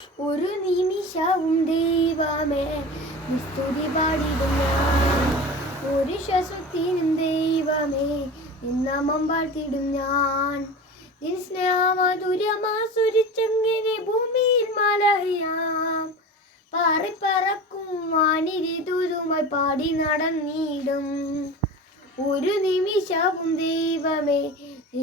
ഒരു നിമിഷവും ദൈവമേ സ്തുതി പാടിടും ഞാൻ. ഒരു ശ്വാസത്തിനും ദൈവമേ നിന്നാമം പാർത്തിടും ഞാൻ. നിൻ സ്നേഹമാധുര്യമാസ്വരിച്ചെങ്ങനെ ഭൂമിയിൽ മലയാം. പാറിപ്പറക്കും വാനിരിതുമായി പാടി നടന്നിടും. ഒരു നിമിഷവും ദൈവമേ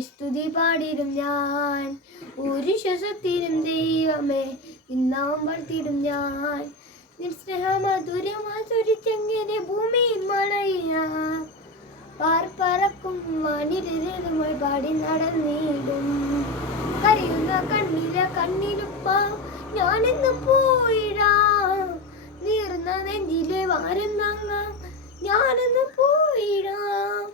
സ്തുതി പാടിടും ഞാൻ. ഒരു ശ്വാസത്തിനും ദൈവമേ നിന്നാമം പാർത്തിടും ഞാൻ. നിൻ സ്നേഹമാധുര്യമാസ്വരിച്ചെങ്ങനെ ഭൂമിയിൽ മലയാം. പാർപ്പറക്കും വാനിരുതുമായി പാടി നടന്നിടും. കരയുന്ന കണ്ണിലെ കണ്ണിലുപ്പാ ഞാനെന്ന് പോയിടാം. നീർന്ന നെഞ്ചിലെ വാരം താങ്ങാം ഞാനെന്ന് പോയിടാം.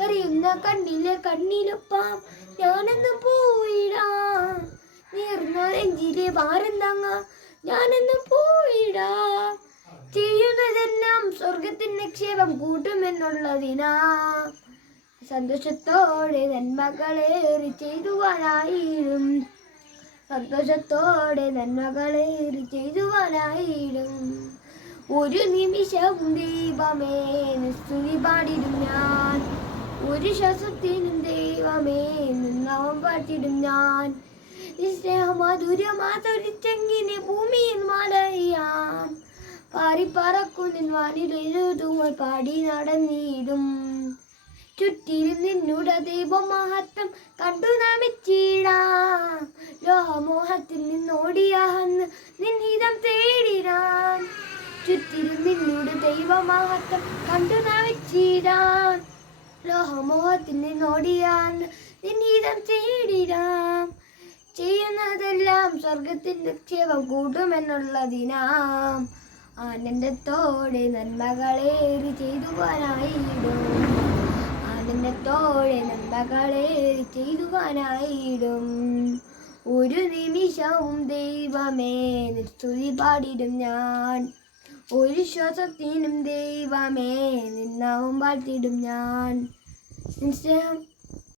കരയുന്ന കണ്ണിലെ കണ്ണിലുപ്പാം ഞാനെന്ന് പോയിടാം. നീർന്ന നെഞ്ചിലെ ഭാരം താങ്ങാം ഞാനെന്ന് പോയിടാം. ചെയ്യുന്നതെല്ലാം സ്വർഗത്തിൻ നിക്ഷേപം കൂട്ടുമെന്നുള്ളതിനാ. സന്തോഷത്തോടെ നന്മകളേറി ചെയ്തുവാനായിടും. സന്തോഷത്തോടെ നന്മകളേറി ചെയ്തുവാനായിടും. ഒരു നിമിഷവും ദൈവമേ സ്തുതി പാടിടും ഞാൻ. ഒരു ശ്വാസത്തിനും ദൈവമേ നിന്നാമം പാർത്തിടും ഞാൻ. സ്നേഹമാധുര്യമാസ്വരിച്ചെങ്ങനെ ഭൂമിയിൽ മലയാം. പാറിപ്പറക്കും വാനിലെഴുതുമായി പാടി നടന്നിടും. ചുറ്റിലും നിന്നുടെ ദൈവമഹത്വം കണ്ടു നമിച്ചിടാം. ലോഹമോഹത്തിൽ നിന്നോടിയാന്ന് നിൻഹിതം തേടിടാം. ചുറ്റിലും നിന്നുടെ ദൈവമഹത്വം കണ്ടു നമിച്ചിടാം. ലോഹമോഹത്തിൽ നിന്നോടിയാന്ന് നിൻഹിതം തേടിടാം. ചെയ്യുന്നതെല്ലാം സ്വർഗത്തിൽ നിക്ഷേപം കൂട്ടുമെന്നുള്ളതിനാം. ആനന്ദത്തോടെ നന്മകളേറി ചെയ്തുവാനായിടും. ആനന്ദത്തോടെ നന്മകളേറി ചെയ്തുവാനായിടും. ഒരു നിമിഷവും ദൈവമേ സ്തുതി പാടിടും ഞാൻ. ഒരു ശ്വാസത്തിനും ദൈവമേ നിന്നാമം പാർത്തിടും ഞാൻ.